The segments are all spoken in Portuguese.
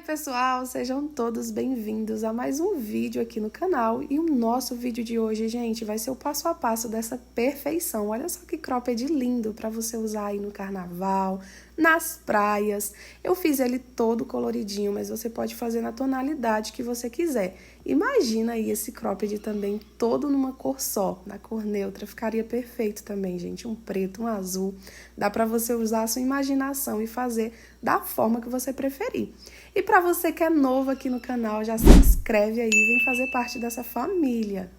Oi, pessoal! Sejam todos bem-vindos a mais um vídeo aqui no canal. E o nosso vídeo de hoje, gente, vai ser o passo a passo dessa perfeição. Olha só que cropped lindo para você usar aí no carnaval, nas praias. Eu fiz ele todo coloridinho, mas você pode fazer na tonalidade que você quiser. Imagina aí esse cropped também todo numa cor só, na cor neutra. Ficaria perfeito também, gente. Um preto, um azul. Dá para você usar a sua imaginação e fazer da forma que você preferir. E para você que é novo aqui no canal, já se inscreve aí e vem fazer parte dessa família.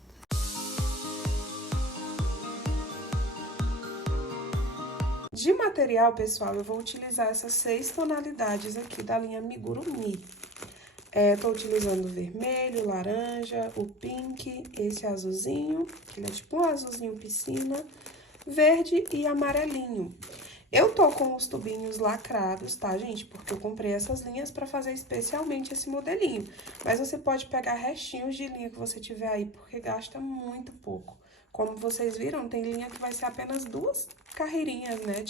De material, pessoal, eu vou utilizar essas 6 tonalidades aqui da linha Amigurumi. Tô utilizando o vermelho, laranja, o pink, esse azulzinho, que ele é tipo um azulzinho piscina, verde e amarelinho. Eu tô com os tubinhos lacrados, tá, gente? Porque eu comprei essas linhas pra fazer especialmente esse modelinho. Mas você pode pegar restinhos de linha que você tiver aí, porque gasta muito pouco. Como vocês viram, tem linha que vai ser apenas 2 carreirinhas, né,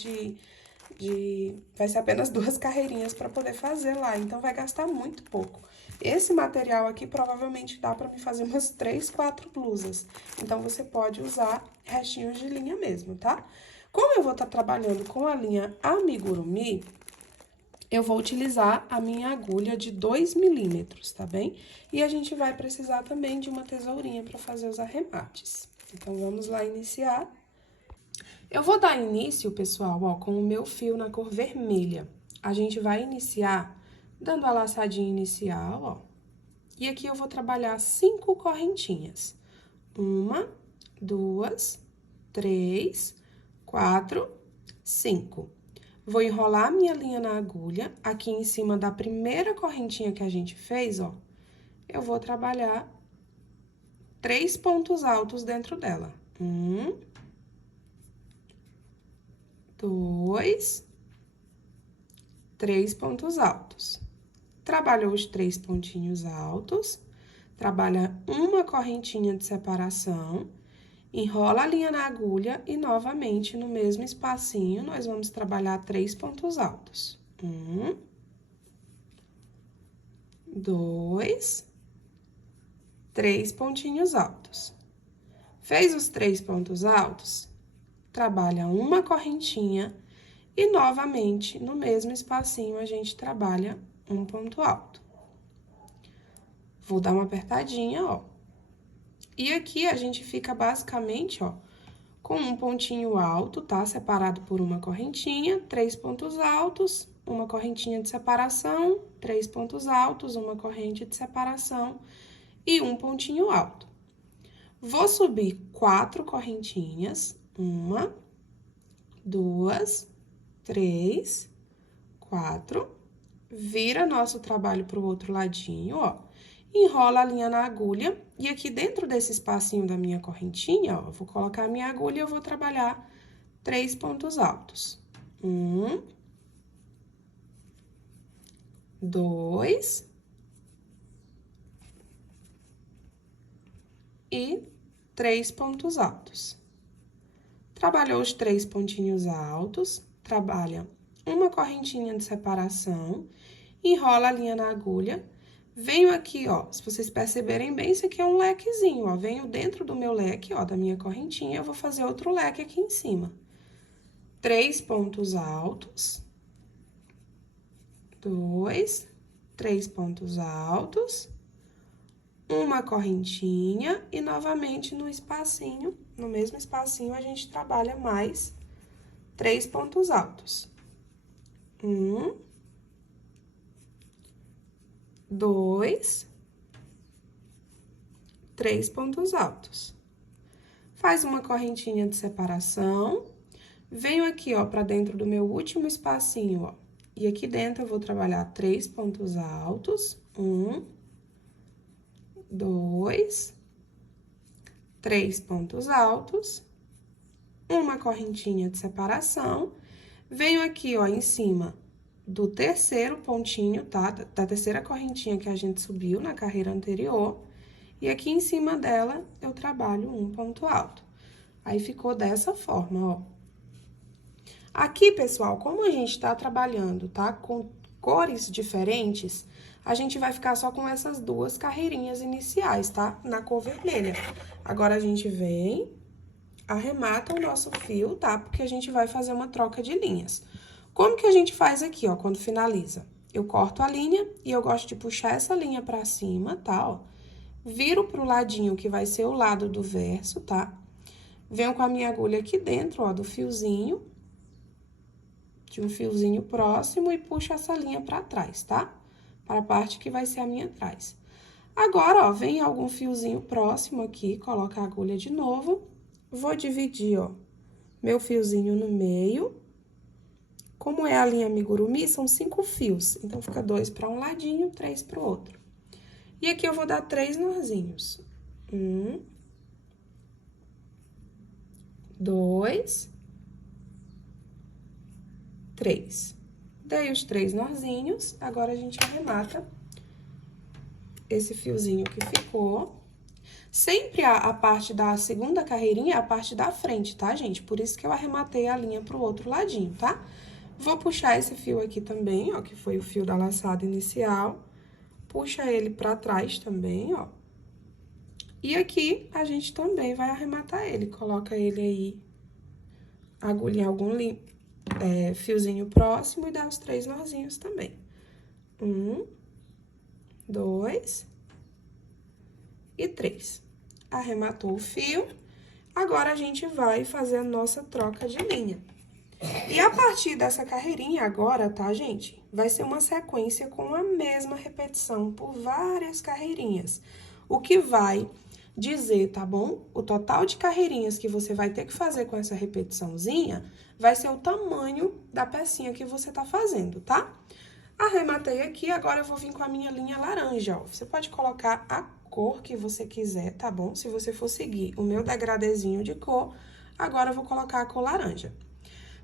vai ser apenas 2 carreirinhas pra poder fazer lá, então vai gastar muito pouco. Esse material aqui provavelmente dá pra me fazer umas 3, 4 blusas. Então, você pode usar restinhos de linha mesmo, tá? Como eu vou estar trabalhando com a linha Amigurumi, eu vou utilizar a minha agulha de 2 milímetros, tá bem? E a gente vai precisar também de uma tesourinha para fazer os arremates. Então, vamos lá iniciar. Eu vou dar início, pessoal, ó, com o meu fio na cor vermelha. A gente vai iniciar dando a laçadinha inicial, ó. E aqui eu vou trabalhar 5 correntinhas. 1, 2, 3, 4, 5. Vou enrolar a minha linha na agulha, aqui em cima da primeira correntinha que a gente fez, ó. Eu vou trabalhar 3 pontos altos dentro dela. 1, 2, 3 pontos altos. Trabalhou os 3 pontinhos altos, trabalha uma correntinha de separação, enrola a linha na agulha e, novamente, no mesmo espacinho, nós vamos trabalhar 3 pontos altos. 1, 2, 3 pontinhos altos. Fez os 3 pontos altos? Trabalha uma correntinha e, novamente, no mesmo espacinho, a gente trabalha um ponto alto. Vou dar uma apertadinha, ó. E aqui a gente fica basicamente, ó, com um pontinho alto, tá? Separado por uma correntinha, 3 pontos altos, uma correntinha de separação, 3 pontos altos, uma corrente de separação e um pontinho alto. Vou subir 4 correntinhas, 1, 2, 3, 4, vira nosso trabalho pro outro ladinho, ó, enrola a linha na agulha, e aqui dentro desse espacinho da minha correntinha, ó, eu vou colocar a minha agulha e eu vou trabalhar 3 pontos altos. 1, 2 e 3 pontos altos. Trabalhou os 3 pontinhos altos, trabalha uma correntinha de separação, enrola a linha na agulha, venho aqui, ó, se vocês perceberem bem, isso aqui é um lequezinho, ó, venho dentro do meu leque, ó, da minha correntinha, eu vou fazer outro leque aqui em cima. 3 pontos altos, 2, 3 pontos altos, uma correntinha e, novamente, no espacinho, no mesmo espacinho, a gente trabalha mais 3 pontos altos. 1, 2, 3 pontos altos. Faz uma correntinha de separação, venho aqui, ó, pra dentro do meu último espacinho, ó, e aqui dentro eu vou trabalhar 3 pontos altos, 1, 2, 3 pontos altos, uma correntinha de separação, venho aqui, ó, em cima do terceiro pontinho, tá? Da terceira correntinha que a gente subiu na carreira anterior, e aqui em cima dela eu trabalho um ponto alto. Aí, ficou dessa forma, ó. Aqui, pessoal, como a gente tá trabalhando, tá? Com cores diferentes, a gente vai ficar só com essas duas carreirinhas iniciais, tá? Na cor vermelha. Agora, a gente vem, arremata o nosso fio, tá? Porque a gente vai fazer uma troca de linhas. Como que a gente faz aqui, ó, quando finaliza? Eu corto a linha e eu gosto de puxar essa linha pra cima, tá, ó? Viro pro ladinho, que vai ser o lado do verso, tá? Venho com a minha agulha aqui dentro, ó, do fiozinho, de um fiozinho próximo e puxo essa linha pra trás, tá? Para a parte que vai ser a minha trás. Agora, ó, vem algum fiozinho próximo aqui, coloca a agulha de novo. Vou dividir, ó, meu fiozinho no meio. Como é a linha amigurumi, são 5 fios. Então, fica 2 para um ladinho, 3 para o outro. E aqui eu vou dar 3 nozinhos. 1, 2, 3. Dei os 3 nozinhos, agora a gente arremata esse fiozinho que ficou. Sempre a parte da segunda carreirinha é a parte da frente, tá, gente? Por isso que eu arrematei a linha pro outro ladinho, tá? Vou puxar esse fio aqui também, ó, que foi o fio da laçada inicial. Puxa ele pra trás também, ó. E aqui, a gente também vai arrematar ele. Coloca ele aí, agulha em algum fiozinho próximo e dá os 3 nozinhos também. 1, 2 e 3. Arrematou o fio. Agora, a gente vai fazer a nossa troca de linha. E a partir dessa carreirinha agora, tá, gente? Vai ser uma sequência com a mesma repetição por várias carreirinhas. O que vai dizer, tá bom? O total de carreirinhas que você vai ter que fazer com essa repetiçãozinha vai ser o tamanho da pecinha que você tá fazendo, tá? Arrematei aqui, agora eu vou vir com a minha linha laranja, ó. Você pode colocar a cor que você quiser, tá bom? Se você for seguir o meu degradezinho de cor, agora eu vou colocar a cor laranja.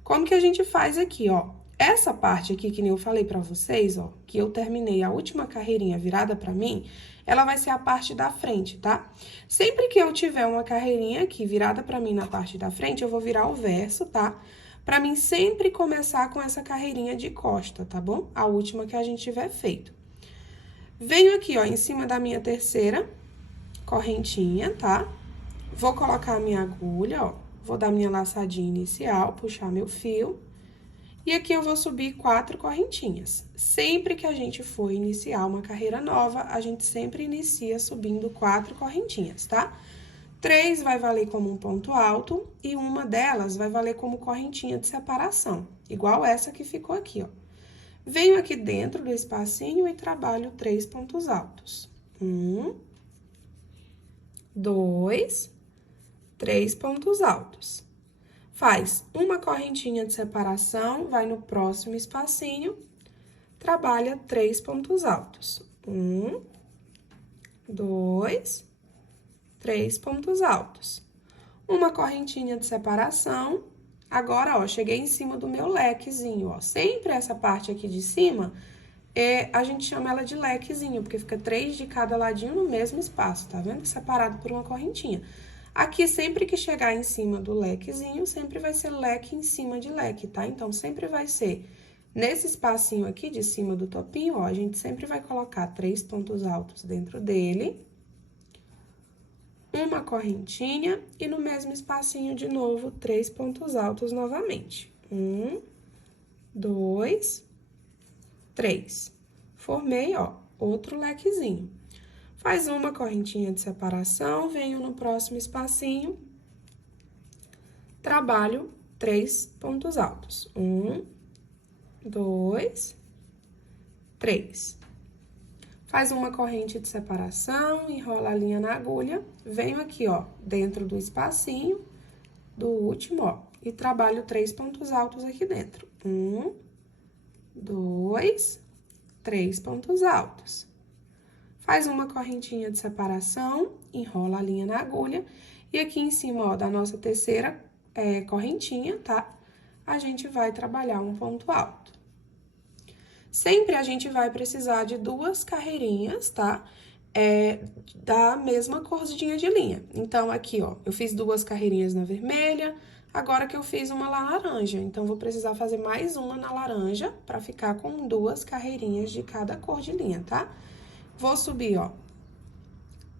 Como que a gente faz aqui, ó? Essa parte aqui, que nem eu falei pra vocês, ó, que eu terminei a última carreirinha virada pra mim, ela vai ser a parte da frente, tá? Sempre que eu tiver uma carreirinha aqui virada pra mim na parte da frente, eu vou virar o verso, tá? Pra mim sempre começar com essa carreirinha de costa, tá bom? A última que a gente tiver feito. Venho aqui, ó, em cima da minha terceira correntinha, tá? Vou colocar a minha agulha, ó. Vou dar minha laçadinha inicial, puxar meu fio. E aqui eu vou subir 4 correntinhas. Sempre que a gente for iniciar uma carreira nova, a gente sempre inicia subindo 4 correntinhas, tá? 3 vai valer como um ponto alto e uma delas vai valer como correntinha de separação, igual essa que ficou aqui, ó. Venho aqui dentro do espacinho e trabalho 3 pontos altos. 1, 2, 3 pontos altos. Faz uma correntinha de separação, vai no próximo espacinho, trabalha 3 pontos altos. 1, 2, 3 pontos altos. Uma correntinha de separação. Agora, ó, cheguei em cima do meu lequezinho, ó. Sempre essa parte aqui de cima, a gente chama ela de lequezinho, porque fica 3 de cada ladinho no mesmo espaço, tá vendo? Separado por uma correntinha. Aqui, sempre que chegar em cima do lequezinho, sempre vai ser leque em cima de leque, tá? Então, sempre vai ser nesse espacinho aqui de cima do topinho, ó, a gente sempre vai colocar 3 pontos altos dentro dele. Uma correntinha e no mesmo espacinho de novo, 3 pontos altos novamente. 1, 2, 3. Formei, ó, outro lequezinho. Faz uma correntinha de separação, venho no próximo espacinho, trabalho 3 pontos altos. 1, 2, 3. Faz uma corrente de separação, enrola a linha na agulha, venho aqui, ó, dentro do espacinho do último, ó, e trabalho 3 pontos altos aqui dentro. 1, 2, 3 pontos altos. Faz uma correntinha de separação, enrola a linha na agulha, e aqui em cima, ó, da nossa terceira correntinha, tá? A gente vai trabalhar um ponto alto. Sempre a gente vai precisar de 2 carreirinhas, tá? Da mesma corzinha de linha. Então, aqui, ó, eu fiz 2 carreirinhas na vermelha, Agora que eu fiz uma laranja, então, vou precisar fazer mais uma na laranja pra ficar com 2 carreirinhas de cada cor de linha, tá? Vou subir, ó,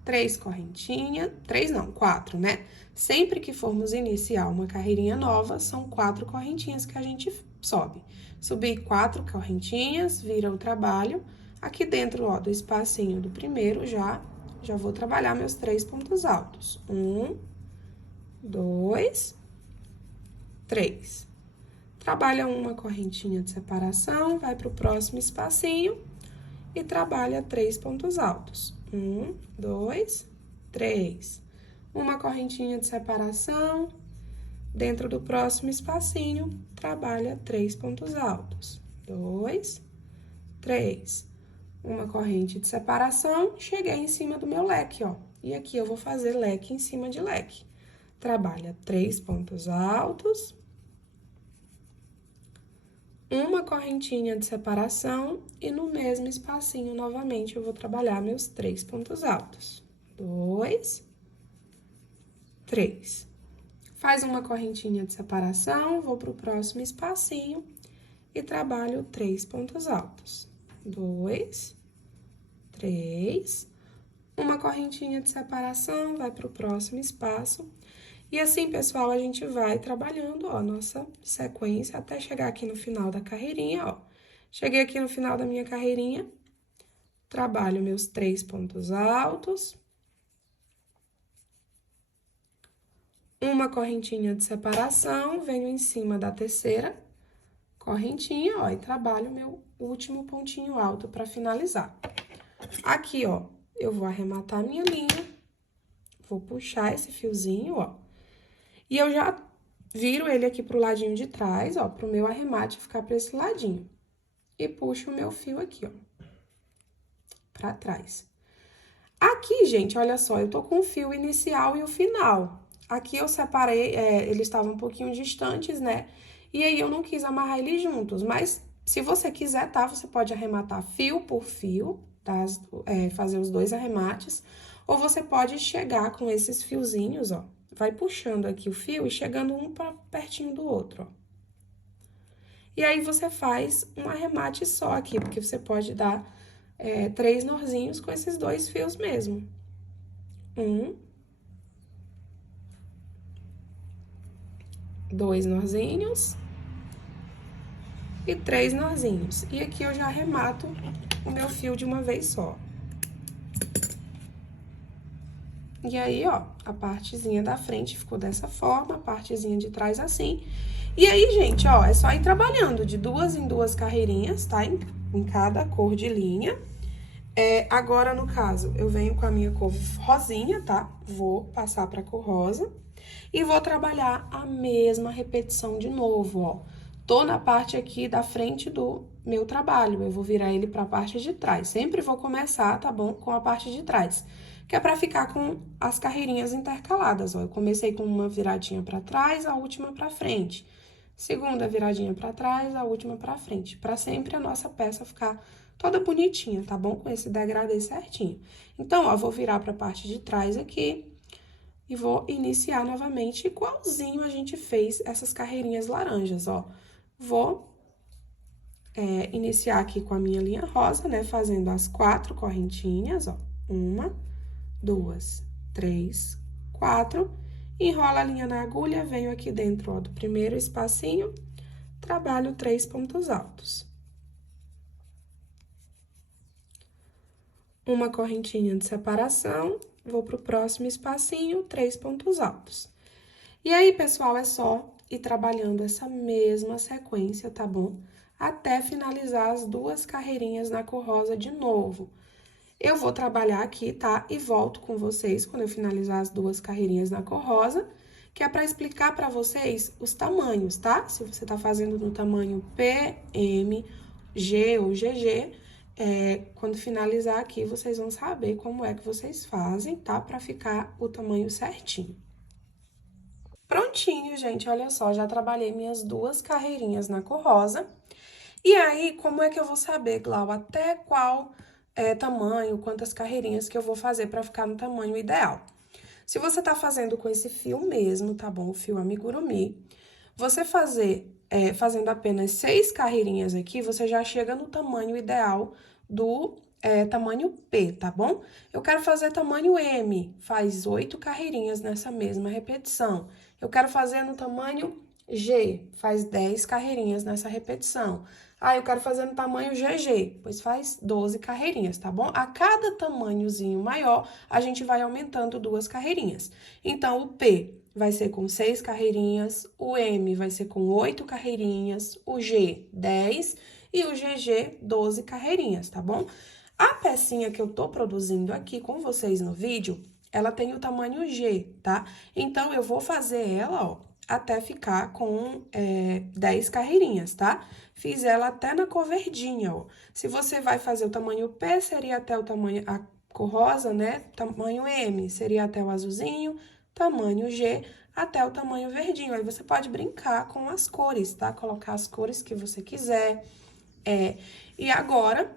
3 correntinhas, 3 não, 4, né? Sempre que formos iniciar uma carreirinha nova, são 4 correntinhas que a gente sobe. Subi 4 correntinhas, vira o trabalho. Aqui dentro, ó, do espacinho do primeiro, já vou trabalhar meus 3 pontos altos. 1, 2, 3. Trabalha uma correntinha de separação, vai pro próximo espacinho e trabalha 3 pontos altos. 1, 2, 3. Uma correntinha de separação, dentro do próximo espacinho, trabalha 3 pontos altos. 2, 3. Uma corrente de separação, cheguei em cima do meu leque, ó. E aqui eu vou fazer leque em cima de leque. Trabalha 3 pontos altos. Uma correntinha de separação e no mesmo espacinho, novamente, eu vou trabalhar meus 3 pontos altos. 2, 3. Faz uma correntinha de separação, vou pro próximo espacinho e trabalho 3 pontos altos. 2, 3. Uma correntinha de separação, vai pro próximo espaço. E assim, pessoal, a gente vai trabalhando, ó, nossa sequência até chegar aqui no final da carreirinha, ó. Cheguei aqui no final da minha carreirinha, trabalho meus 3 pontos altos. Uma correntinha de separação, venho em cima da terceira correntinha, ó, e trabalho meu último pontinho alto pra finalizar. Aqui, ó, eu vou arrematar minha linha, vou puxar esse fiozinho, ó. E eu já viro ele aqui pro ladinho de trás, ó, pro meu arremate ficar pra esse ladinho. E puxo o meu fio aqui, ó, pra trás. Aqui, gente, olha só, eu tô com o fio inicial e o final. Aqui eu separei, eles estavam um pouquinho distantes, né? E aí eu não quis amarrar eles juntos, mas se você quiser, tá? Você pode arrematar fio por fio, tá? Fazer os 2 arremates. Ou você pode chegar com esses fiozinhos, ó. Vai puxando aqui o fio e chegando um pra pertinho do outro, ó. E aí, você faz um arremate só aqui, porque você pode dar 3 norzinhos com esses 2 fios mesmo. 1, 2 norzinhos e 3 norzinhos. E aqui eu já arremato o meu fio de uma vez só. E aí, ó, a partezinha da frente ficou dessa forma, a partezinha de trás assim. E aí, gente, ó, é só ir trabalhando de 2 em 2 carreirinhas, tá? Em cada cor de linha. Agora, no caso, eu venho com a minha cor rosinha, tá? Vou passar pra cor rosa. E vou trabalhar a mesma repetição de novo, ó. Tô na parte aqui da frente do meu trabalho, eu vou virar ele pra parte de trás. Sempre vou começar, tá bom? Com a parte de trás, que é pra ficar com as carreirinhas intercaladas, ó. Eu comecei com uma viradinha pra trás, a última pra frente. Segunda viradinha pra trás, a última pra frente. Pra sempre a nossa peça ficar toda bonitinha, tá bom? Com esse degradê certinho. Então, ó, vou virar pra parte de trás aqui. E vou iniciar novamente igualzinho a gente fez essas carreirinhas laranjas, ó. Vou iniciar aqui com a minha linha rosa, né? Fazendo as 4 correntinhas, ó. 1, 2, 3, 4. Enrola a linha na agulha, venho aqui dentro, ó, do primeiro espacinho, trabalho 3 pontos altos. Uma correntinha de separação, vou pro próximo espacinho, 3 pontos altos. E aí, pessoal, é só ir trabalhando essa mesma sequência, tá bom? Até finalizar as 2 carreirinhas na cor rosa de novo. Eu vou trabalhar aqui, tá? E volto com vocês quando eu finalizar as 2 carreirinhas na cor rosa, que é pra explicar pra vocês os tamanhos, tá? Se você tá fazendo no tamanho P, M, G ou GG, quando finalizar aqui, vocês vão saber como é que vocês fazem, tá? Pra ficar o tamanho certinho. Prontinho, gente, olha só, já trabalhei minhas 2 carreirinhas na cor rosa. E aí, como é que eu vou saber, Glau, até qual tamanho, quantas carreirinhas que eu vou fazer pra ficar no tamanho ideal? Se você tá fazendo com esse fio mesmo, tá bom? O fio amigurumi, você fazendo apenas 6 carreirinhas aqui, você já chega no tamanho ideal do tamanho P, tá bom? Eu quero fazer tamanho M, faz 8 carreirinhas nessa mesma repetição. Eu quero fazer no tamanho G, faz 10 carreirinhas nessa repetição. Ah, eu quero fazer no tamanho GG, pois faz 12 carreirinhas, tá bom? A cada tamanhozinho maior, a gente vai aumentando 2 carreirinhas. Então, o P vai ser com 6 carreirinhas, o M vai ser com 8 carreirinhas, o G, 10 e o GG, 12 carreirinhas, tá bom? A pecinha que eu tô produzindo aqui com vocês no vídeo, ela tem o tamanho G, tá? Então, eu vou fazer ela, ó, até ficar com 10 carreirinhas, tá? Fiz ela até na cor verdinha, ó. Se você vai fazer o tamanho P, seria até o tamanho, a cor rosa, né? Tamanho M, seria até o azulzinho, tamanho G, até o tamanho verdinho. Aí, você pode brincar com as cores, tá? Colocar as cores que você quiser. E agora,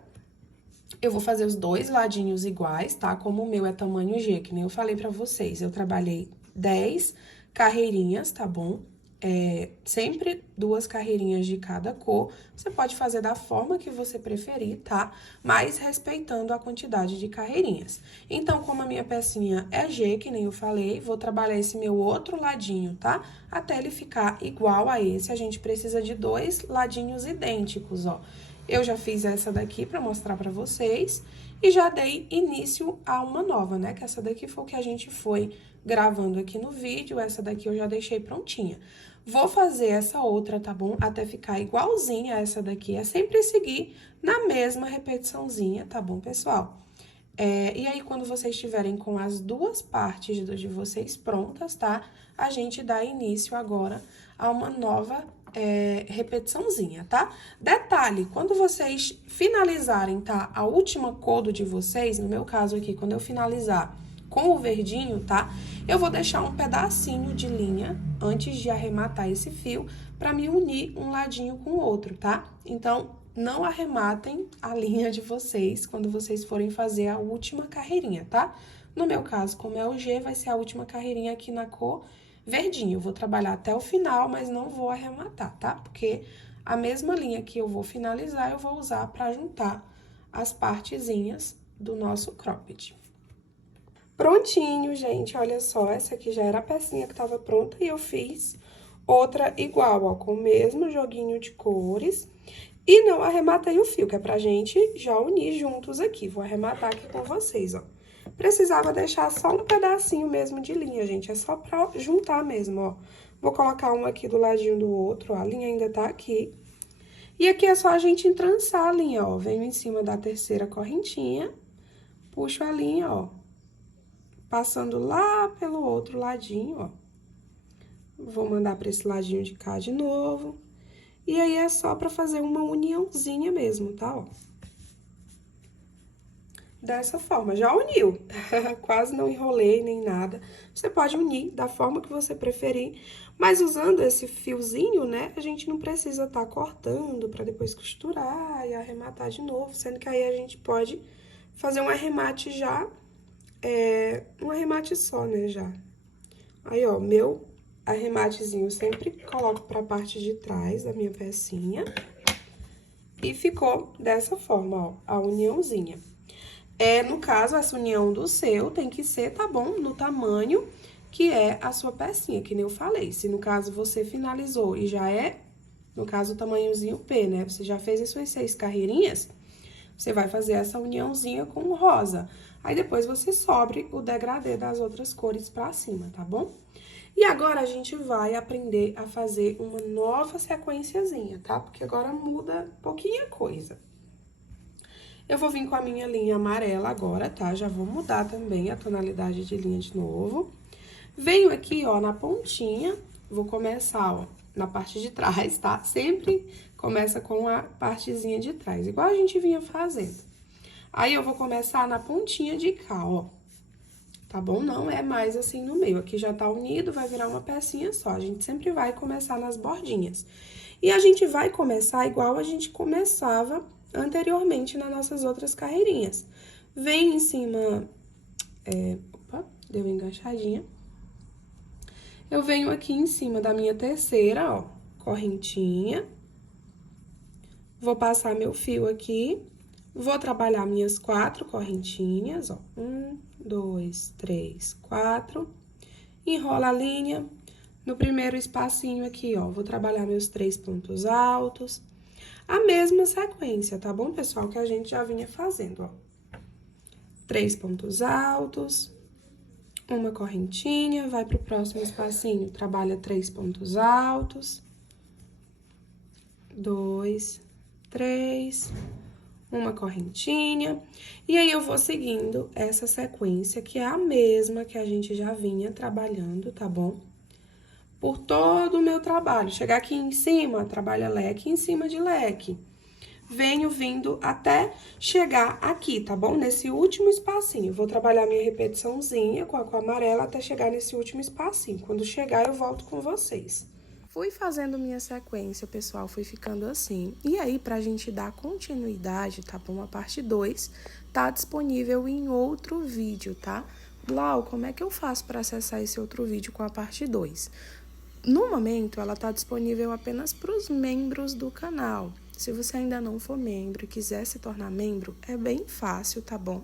eu vou fazer os 2 ladinhos iguais, tá? Como o meu é tamanho G, que nem eu falei pra vocês. Eu trabalhei 10 carreirinhas, tá bom? Sempre 2 carreirinhas de cada cor. Você pode fazer da forma que você preferir, tá? Mas respeitando a quantidade de carreirinhas. Então, como a minha pecinha é G, que nem eu falei, vou trabalhar esse meu outro ladinho, tá? Até ele ficar igual a esse, a gente precisa de 2 ladinhos idênticos, ó. Eu já fiz essa daqui pra mostrar pra vocês e já dei início a uma nova, né? Que essa daqui foi o que a gente foi gravando aqui no vídeo, essa daqui eu já deixei prontinha. Vou fazer essa outra, tá bom? Até ficar igualzinha a essa daqui, é sempre seguir na mesma repetiçãozinha, tá bom, pessoal? E aí, quando vocês estiverem com as 2 partes de vocês prontas, tá? A gente dá início agora a uma nova repetiçãozinha, tá? Detalhe, quando vocês finalizarem, tá? A última cor de vocês, no meu caso aqui, quando eu finalizar com o verdinho, tá? Eu vou deixar um pedacinho de linha antes de arrematar esse fio pra me unir um ladinho com o outro, tá? Então, não arrematem a linha de vocês quando vocês forem fazer a última carreirinha, tá? No meu caso, como é o G, vai ser a última carreirinha aqui na cor verdinho. Eu vou trabalhar até o final, mas não vou arrematar, tá? Porque a mesma linha que eu vou finalizar, eu vou usar pra juntar as partezinhas do nosso cropped. Prontinho, gente, olha só, essa aqui já era a pecinha que tava pronta e eu fiz outra igual, ó, com o mesmo joguinho de cores. E não arrematei o fio, que é pra gente já unir juntos aqui. Vou arrematar aqui com vocês, ó. Precisava deixar só um pedacinho mesmo de linha, gente. É só pra juntar mesmo, ó. Vou colocar um aqui do ladinho do outro, ó. A linha ainda tá aqui. E aqui é só a gente entrançar a linha, ó. Venho em cima da terceira correntinha, puxo a linha, ó. Passando lá pelo outro ladinho, ó. Vou mandar pra esse ladinho de cá de novo. E aí, é só pra fazer uma uniãozinha mesmo, tá, ó? Dessa forma, já uniu. Quase não enrolei nem nada. Você pode unir da forma que você preferir, mas usando esse fiozinho, né, a gente não precisa tá cortando pra depois costurar e arrematar de novo, sendo que aí a gente pode fazer um arremate já, um arremate só, né, já. Aí, ó, meu arrematezinho eu sempre coloco pra parte de trás da minha pecinha. E ficou dessa forma, ó, a uniãozinha. No caso, essa união do seu tem que ser, tá bom, no tamanho que é a sua pecinha, que nem eu falei. Se no caso você finalizou e já no caso, o tamanhozinho P, né? Você já fez as suas 6 carreirinhas, você vai fazer essa uniãozinha com o rosa. Aí, depois, você sobre o degradê das outras cores pra cima, tá bom? E agora, a gente vai aprender a fazer uma nova sequenciazinha, tá? Porque agora muda pouquinha coisa. Eu vou vir com a minha linha amarela agora, tá? Já vou mudar também a tonalidade de linha de novo. Venho aqui, ó, na pontinha, vou começar, ó, na parte de trás, tá? Sempre começa com a partezinha de trás, igual a gente vinha fazendo. Aí, eu vou começar na pontinha de cá, ó. Tá bom? Não é mais assim no meio. Aqui já tá unido, vai virar uma pecinha só. A gente sempre vai começar nas bordinhas. E a gente vai começar igual a gente começava anteriormente nas nossas outras carreirinhas. Vem em cima, deu enganchadinha. Eu venho aqui em cima da minha terceira, ó, correntinha. Vou passar meu fio aqui, vou trabalhar minhas 4 correntinhas, ó. 1, 2, 3, 4. Enrola a linha. No primeiro espacinho aqui, ó, vou trabalhar meus 3 pontos altos. A mesma sequência, tá bom, pessoal? Que a gente já vinha fazendo, ó. 3 pontos altos, uma correntinha, vai pro próximo espacinho, trabalha 3 pontos altos, 2, 3, uma correntinha. E aí, eu vou seguindo essa sequência, que é a mesma que a gente já vinha trabalhando, tá bom? Por todo o meu trabalho. Chegar aqui em cima, trabalha leque em cima de leque. Venho vindo até chegar aqui, tá bom? Nesse último espacinho. Vou trabalhar minha repetiçãozinha com a cor amarela até chegar nesse último espacinho. Quando chegar, eu volto com vocês. Fui fazendo minha sequência, pessoal, fui ficando assim. E aí, pra gente dar continuidade, tá bom? A parte 2 tá disponível em outro vídeo, tá? Blau, como é que eu faço para acessar esse outro vídeo com a parte 2? No momento, ela tá disponível apenas para os membros do canal. Se você ainda não for membro e quiser se tornar membro, é bem fácil, tá bom?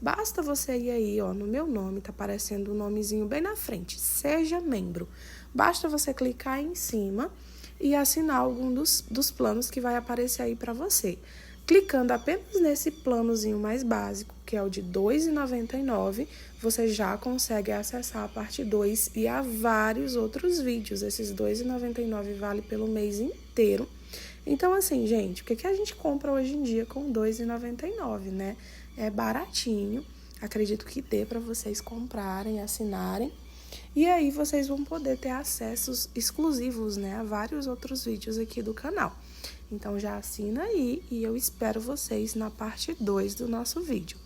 Basta você ir aí, ó, no meu nome, tá aparecendo um nomezinho bem na frente, seja membro. Basta você clicar em cima e assinar algum dos planos que vai aparecer aí pra você. Clicando apenas nesse planozinho mais básico, que é o de R$ 2,99, você já consegue acessar a parte 2 e a vários outros vídeos. Esses R$ 2,99 vale pelo mês inteiro. Então, assim, gente, o que a gente compra hoje em dia com R$ 2,99, né? É baratinho, acredito que dê para vocês comprarem, assinarem. E aí, vocês vão poder ter acessos exclusivos, né, a vários outros vídeos aqui do canal. Então, já assina aí e eu espero vocês na parte 2 do nosso vídeo.